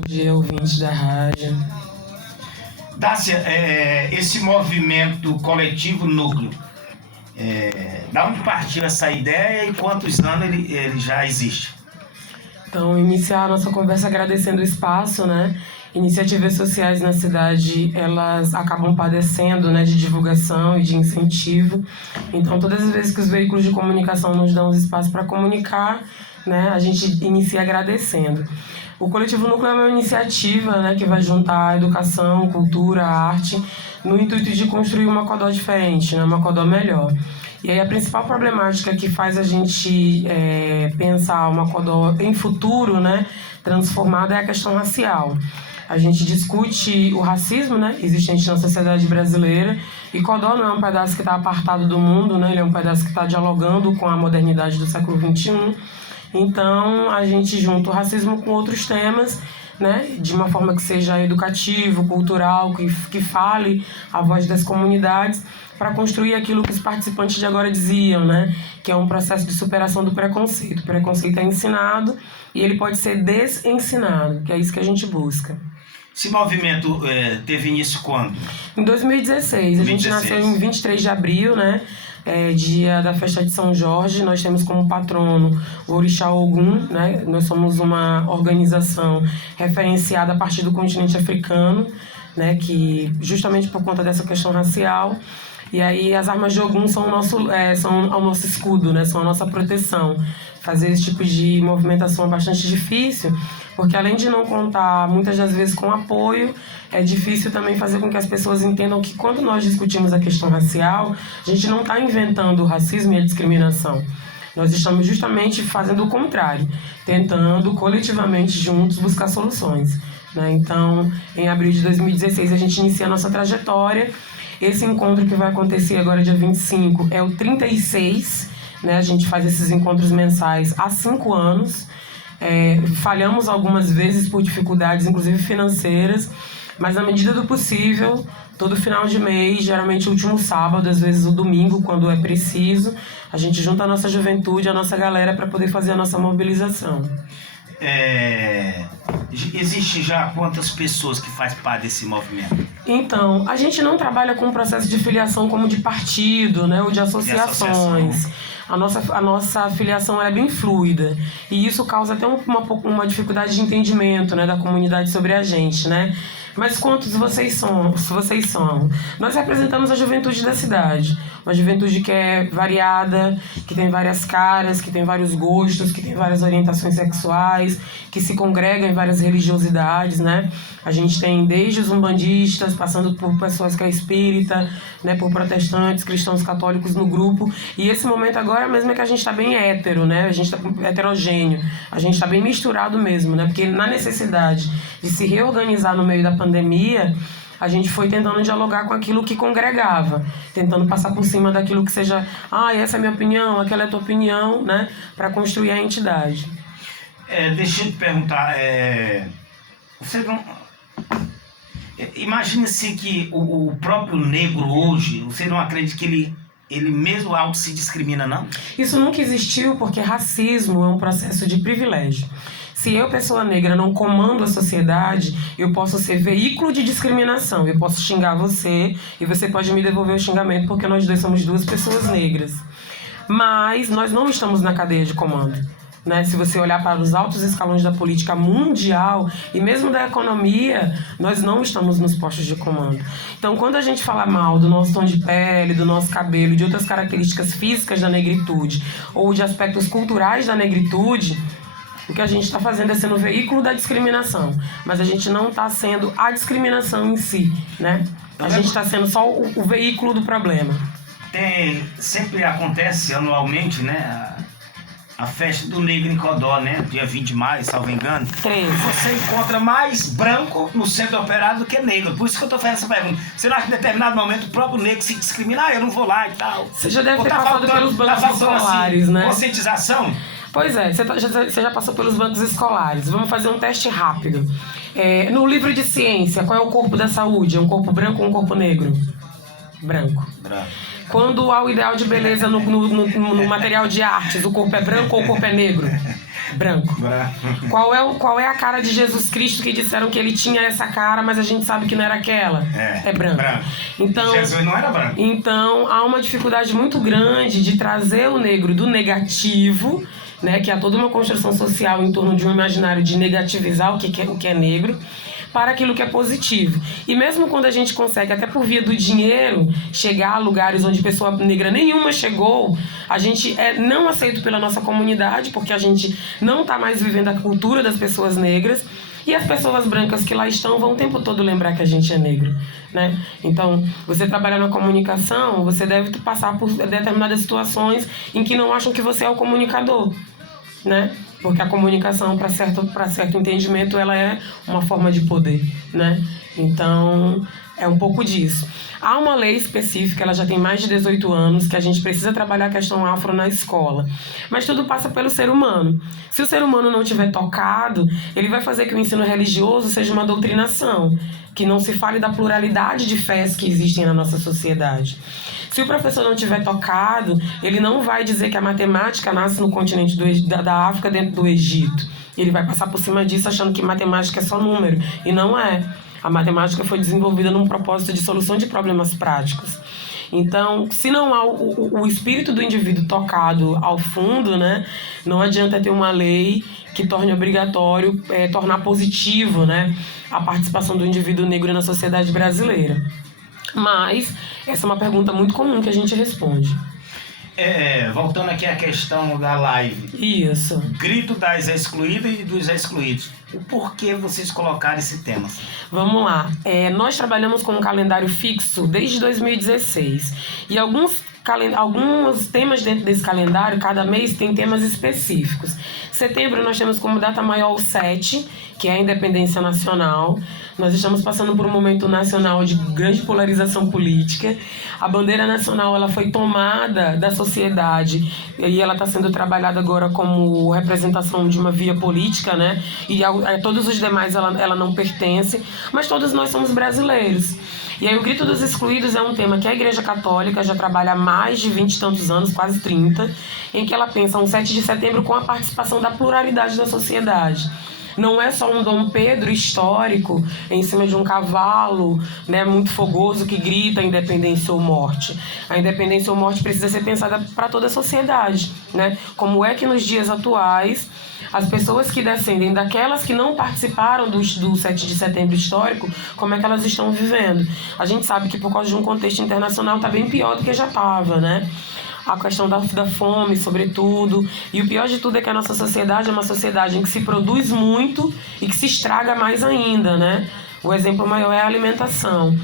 Bom dia, ouvintes da rádio. Dácia, esse movimento coletivo Núcleo, da onde partiu essa ideia e quantos anos ele já existe? Então, iniciar a nossa conversa agradecendo o espaço, né? Iniciativas sociais na cidade, elas acabam padecendo, né, de divulgação e de incentivo. Então, todas as vezes que os veículos de comunicação nos dão os espaços para comunicar, né, a gente inicia agradecendo. O Coletivo Núcleo é uma iniciativa, né, que vai juntar educação, cultura, arte, no intuito de construir uma Codó diferente, né, uma Codó melhor. E aí a principal problemática que faz a gente pensar uma Codó em futuro, né, transformada, é a questão racial. A gente discute o racismo, né, existente na sociedade brasileira, e Codó não é um pedaço que está apartado do mundo, né, ele é um pedaço que está dialogando com a modernidade do século XXI. Então, a gente junta o racismo com outros temas, né, de uma forma que seja educativo, cultural, que fale a voz das comunidades, para construir aquilo que os participantes de agora diziam, né, que é um processo de superação do preconceito. O preconceito é ensinado e ele pode ser desensinado, que é isso que a gente busca. Esse movimento teve início quando? Em 2016. A gente nasceu em 23 de abril, né? Dia da festa de São Jorge. Nós temos como patrono o Orixá Ogum, né? Nós somos uma organização referenciada a partir do continente africano, né? Que justamente por conta dessa questão racial. E aí as armas de Ogum são o nosso escudo, né? São a nossa proteção. Fazer esse tipo de movimentação é bastante difícil, porque além de não contar muitas das vezes com apoio, é difícil também fazer com que as pessoas entendam que quando nós discutimos a questão racial, a gente não está inventando o racismo e a discriminação. Nós estamos justamente fazendo o contrário, tentando coletivamente juntos buscar soluções, né? Então, em abril de 2016, a gente inicia a nossa trajetória. Esse encontro que vai acontecer agora dia 25 é o 36, né? A gente faz esses encontros mensais há 5 anos. Falhamos algumas vezes por dificuldades, inclusive financeiras, mas na medida do possível, todo final de mês, geralmente o último sábado, às vezes o domingo, quando é preciso, a gente junta a nossa juventude, a nossa galera para poder fazer a nossa mobilização. Existe já quantas pessoas que fazem parte desse movimento? Então, a gente não trabalha com um processo de filiação como de partido, né, ou de associações. A nossa filiação é bem fluida. E isso causa até uma dificuldade de entendimento, né, da comunidade sobre a gente, né? Mas quantos vocês são? Nós representamos a juventude da cidade. Uma juventude que é variada, que tem várias caras, que tem vários gostos, que tem várias orientações sexuais, que se congrega em várias religiosidades, né? A gente tem desde os umbandistas, passando por pessoas que é espírita, né, por protestantes, cristãos católicos no grupo. E esse momento agora mesmo é que a gente está bem hétero, né? A gente está heterogêneo, a gente está bem misturado mesmo, né? Porque na necessidade de se reorganizar no meio da pandemia, a gente foi tentando dialogar com aquilo que congregava, tentando passar por cima daquilo que seja, essa é a minha opinião, aquela é a tua opinião, né? Para construir a entidade. Deixa eu te perguntar, você não... Imagina-se que o próprio negro hoje, você não acredita que ele mesmo auto se discrimina, não? Isso nunca existiu porque racismo é um processo de privilégio. Se eu, pessoa negra, não comando a sociedade, eu posso ser veículo de discriminação. Eu posso xingar você e você pode me devolver o xingamento porque nós dois somos 2 pessoas negras. Mas nós não estamos na cadeia de comando, né? Se você olhar para os altos escalões da política mundial e mesmo da economia, nós não estamos nos postos de comando. Então, quando a gente fala mal do nosso tom de pele, do nosso cabelo, de outras características físicas da negritude ou de aspectos culturais da negritude, o que a gente está fazendo é sendo o veículo da discriminação, mas a gente não está sendo a discriminação em si, né? A gente está sendo só o veículo do problema. Sempre acontece anualmente, né, a festa do negro em Codó, né? Dia 20 de maio, salvo engano. 13. Você encontra mais branco no centro operário do que negro. Por isso que eu tô fazendo essa pergunta. Você não acha que em determinado momento o próprio negro se discrimina? Eu não vou lá e tal. Você já deve ter passado pelos bancos escolares, assim, né? Conscientização? Pois é, você já passou pelos bancos escolares. Vamos fazer um teste rápido. No livro de ciência, qual é o corpo da saúde? É um corpo branco ou um corpo negro? Branco. Quando há o ideal de beleza no material de artes, o corpo é branco ou o corpo é negro? Branco. Qual é a cara de Jesus Cristo que disseram que ele tinha essa cara, mas a gente sabe que não era aquela? É branco. Então, Jesus não era branco. Então, há uma dificuldade muito grande de trazer o negro do negativo, né, que há toda uma construção social em torno de um imaginário de negativizar o que é negro, para aquilo que é positivo. E mesmo quando a gente consegue, até por via do dinheiro, chegar a lugares onde pessoa negra nenhuma chegou, a gente é não aceito pela nossa comunidade, porque a gente não está mais vivendo a cultura das pessoas negras, e as pessoas brancas que lá estão vão o tempo todo lembrar que a gente é negro, né? Então, você trabalhar na comunicação, você deve passar por determinadas situações em que não acham que você é o comunicador, né? Porque a comunicação, para certo entendimento, ela é uma forma de poder, né? Então, é um pouco disso. Há uma lei específica, ela já tem mais de 18 anos, que a gente precisa trabalhar a questão afro na escola. Mas tudo passa pelo ser humano. Se o ser humano não tiver tocado, ele vai fazer que o ensino religioso seja uma doutrinação, que não se fale da pluralidade de fés que existem na nossa sociedade. Se o professor não tiver tocado, ele não vai dizer que a matemática nasce no continente da África, dentro do Egito. Ele vai passar por cima disso achando que matemática é só número, e não é. A matemática foi desenvolvida num propósito de solução de problemas práticos. Então, se não há o espírito do indivíduo tocado ao fundo, né, não adianta ter uma lei que torne obrigatório, tornar positivo, né, a participação do indivíduo negro na sociedade brasileira. Mas essa é uma pergunta muito comum que a gente responde. Voltando aqui à questão da live. Isso. Grito das excluídas e dos excluídos. O porquê vocês colocaram esse tema? Vamos lá. Nós trabalhamos com um calendário fixo desde 2016. E alguns temas dentro desse calendário, cada mês tem temas específicos. Setembro nós temos como data maior o 7, que é a independência nacional. Nós estamos passando por um momento nacional de grande polarização política. A bandeira nacional ela foi tomada da sociedade e ela está sendo trabalhada agora como representação de uma via política, né? E a todos os demais ela não pertence, mas todos nós somos brasileiros. E aí o Grito dos Excluídos é um tema que a Igreja Católica já trabalha há mais de 20 e tantos anos, quase 30, em que ela pensa um 7 de setembro com a participação da pluralidade da sociedade. Não é só um Dom Pedro histórico em cima de um cavalo, né, muito fogoso que grita independência ou morte. A independência ou morte precisa ser pensada para toda a sociedade, né? Como é que nos dias atuais as pessoas que descendem daquelas que não participaram do 7 de setembro histórico, como é que elas estão vivendo? A gente sabe que por causa de um contexto internacional está bem pior do que já estava, né? A questão da fome, sobretudo. E o pior de tudo é que a nossa sociedade é uma sociedade em que se produz muito e que se estraga mais ainda, né? O exemplo maior é a alimentação.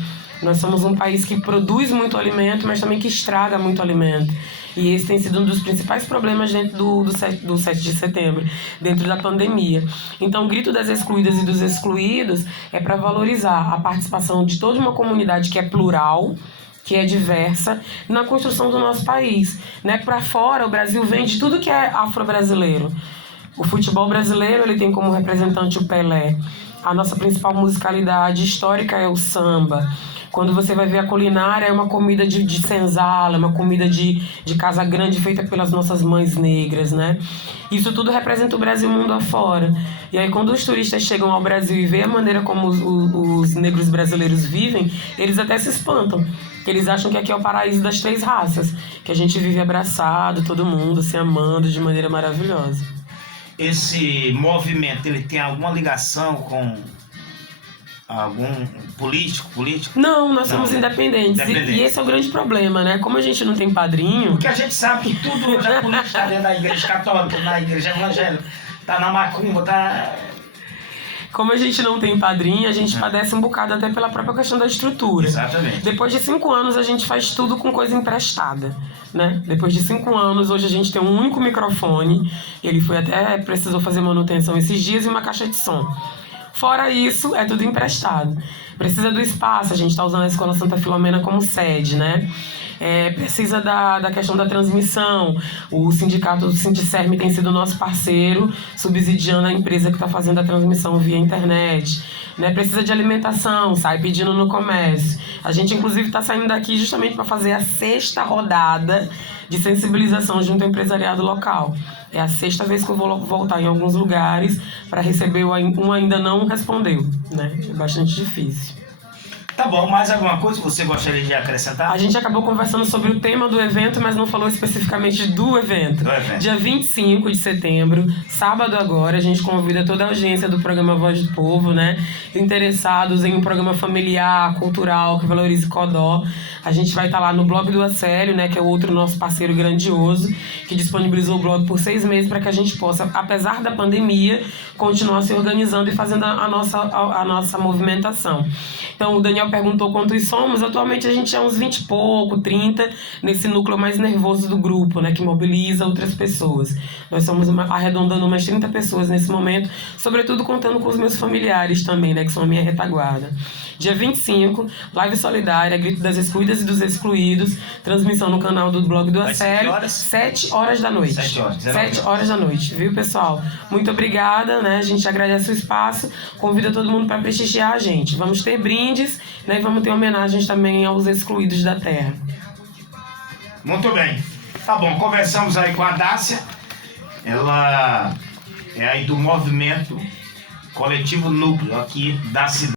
Nós somos um país que produz muito alimento, mas também que estraga muito alimento. E esse tem sido um dos principais problemas dentro do 7 de setembro, dentro da pandemia. Então, o Grito das Excluídas e dos Excluídos é para valorizar a participação de toda uma comunidade que é plural, que é diversa, na construção do nosso país, né? Para fora, o Brasil vende tudo que é afro-brasileiro. O futebol brasileiro ele tem como representante o Pelé. A nossa principal musicalidade histórica é o samba. Quando você vai ver a culinária, é uma comida de senzala, uma comida de casa grande feita pelas nossas mães negras, né? Isso tudo representa o Brasil mundo afora. E aí, quando os turistas chegam ao Brasil e veem a maneira como os negros brasileiros vivem, eles até se espantam. Eles acham que aqui é o paraíso das 3 raças, que a gente vive abraçado, todo mundo se amando de maneira maravilhosa. Esse movimento, ele tem alguma ligação com algum político? Não, nós somos independentes. E esse é o grande problema, né? Como a gente não tem padrinho... Porque a gente sabe que tudo já político está dentro da igreja católica, na igreja evangélica, tá na macumba, tá... Como a gente não tem padrinho, a gente padece um bocado até pela própria questão da estrutura. Exatamente. Depois de 5 anos, a gente faz tudo com coisa emprestada, né? Depois de 5 anos, hoje a gente tem um único microfone. Ele precisou fazer manutenção esses dias e uma caixa de som. Fora isso, é tudo emprestado. Precisa do espaço, a gente está usando a Escola Santa Filomena como sede, né? Precisa da questão da transmissão. O sindicato do Sindicerme tem sido nosso parceiro, subsidiando a empresa que está fazendo a transmissão via internet. Né? Precisa de alimentação, sai pedindo no comércio. A gente, inclusive, está saindo daqui justamente para fazer a 6ª rodada de sensibilização junto ao empresariado local. É a 6ª vez que eu vou voltar em alguns lugares para receber um ainda não respondeu, né? É bastante difícil. Tá bom, mais alguma coisa que você gostaria de acrescentar? A gente acabou conversando sobre o tema do evento, mas não falou especificamente do evento. Dia 25 de setembro, sábado agora, a gente convida toda a audiência do programa Voz do Povo, né? Interessados em um programa familiar, cultural, que valorize Codó. A gente vai estar lá no blog do Acélio, né? Que é o outro nosso parceiro grandioso, que disponibilizou o blog por 6 meses para que a gente possa, apesar da pandemia, continuar se organizando e fazendo a nossa movimentação. Então, o Daniel perguntou quantos somos. Atualmente a gente é uns 20 e pouco, 30, nesse núcleo mais nervoso do grupo, né, que mobiliza outras pessoas. Nós somos arredondando umas 30 pessoas nesse momento, sobretudo contando com os meus familiares também, né, que são a minha retaguarda. Dia 25, live solidária, Grito das Excluídas e dos Excluídos, transmissão no canal do blog do Acélio, 7 horas da noite. 7 horas da noite, viu, pessoal? Muito obrigada, né? A gente agradece o espaço, convida todo mundo para prestigiar a gente. Vamos ter brindes, né? E vamos ter homenagens também aos excluídos da terra. Muito bem. Tá bom, conversamos aí com a Dácia. Ela é aí do movimento coletivo Núcleo aqui da cidade.